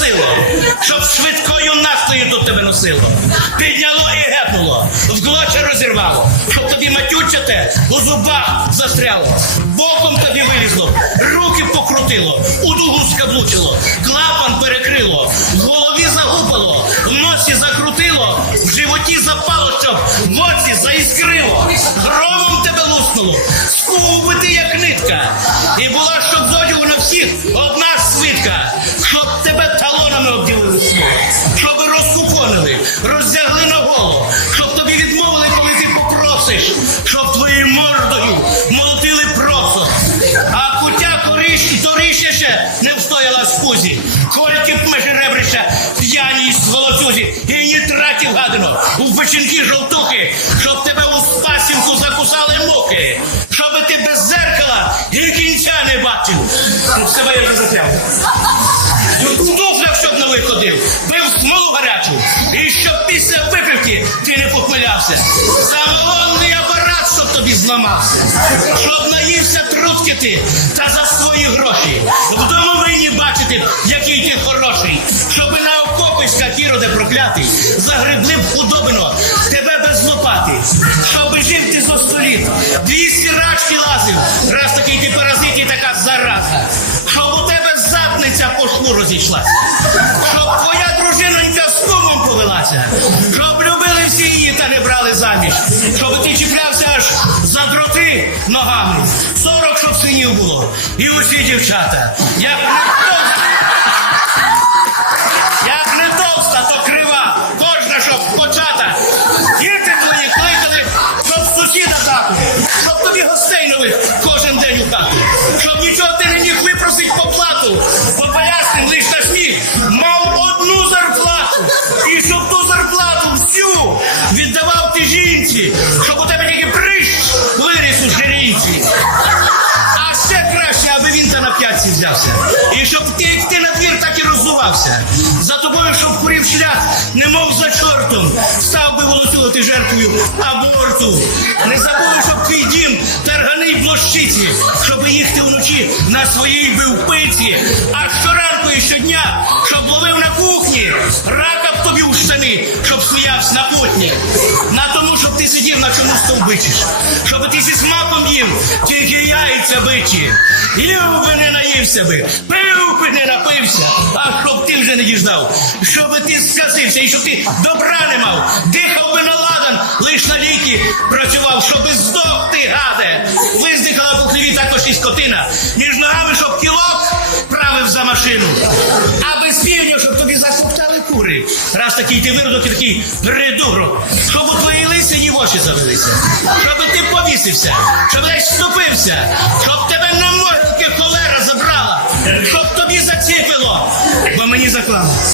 сила, щоб швидкою нафтою до тебе носило. Підняло і гепнуло, в глоча розірвало, щоб тобі матючате у зубах застряло, боком тобі вилізло, руки покрутило, у дугу скаблучило, клапан перекрило, в голові загупало, в носі закрутило, в животі запало, щоб в оці заіскрило, громом тебе луснуло, скубити як нитка. І була, талонами обділили смолу, щоб розкупонили, роздягли на голову, щоб тобі відмовили, коли ти попросиш, щоб твоєю мордою молотили просо. А кутя торіще ще не встояла з пузі. Кольки б межі ребрища, п'яність волоцюзі, і не тратів гадано, у печінки жовтухи, щоб тебе у спасінку закусали муки, щоб ти без зеркала і кінця не бачив. Ну, Себе я вже затряв. Смолу і щоб після випивки ти не похмилявся. Самогонний апарат, щоб тобі зламався, щоб наївся трутки ти та за свої гроші. В домовині бачити, який ти хороший, щоб на окописька кіроде проклятий, загребли б худобино, тебе без лопати, щоб жив ти зо століт, двісті рашки лазив, раз такий ти паразит і така зараза, щоб у тебе задниця по шву розійшлася, щоб твоя кумом повелася, щоб любили всі її та не брали заміж, щоб ти чіплявся аж за дроти ногами, сорок, щоб синів було, і усі дівчата, як не товста, як не товста, то крива, кожна, щоб почата, діти твої кликали, щоб сусіда таку, щоб тобі гостей нових кожен день у хату, щоб нічого ти не міг випросить ти щоб у тебе тільки прищ виріс у жирінці. А ще краще, аби він та на п'ятці взявся. І щоб ти, ти на двір, так і роззувався. За тобою, щоб курів шлях, немов за чортом, став би волосило жертвою аборту. Не забули, щоб твій дім тарганий блощиці, щоб їхати вночі на своїй вивпиці, а щоранку і щодня, щоб ловив на кухні, рака б тобі у штани, щоб сміявся на кутні. На тому, сидів на чому стовбичиш, щоб ти зі смаком їв, тільки яйця биті. Їв би не наївся би, пив би не напився, а щоб ти вже не діждав, щоб ти сказився і щоб ти добра не мав, дихав би на ладан, лиш на ліки працював, щоб здох ти, гаде. Виздихала по хліві також і скотина, між ногами, щоб кілок правив за машину, а Раз такий ти виродок і такий придурок, щоб твої лисині в очі завелися, щоб ти повісився, щоб десь вступився, щоб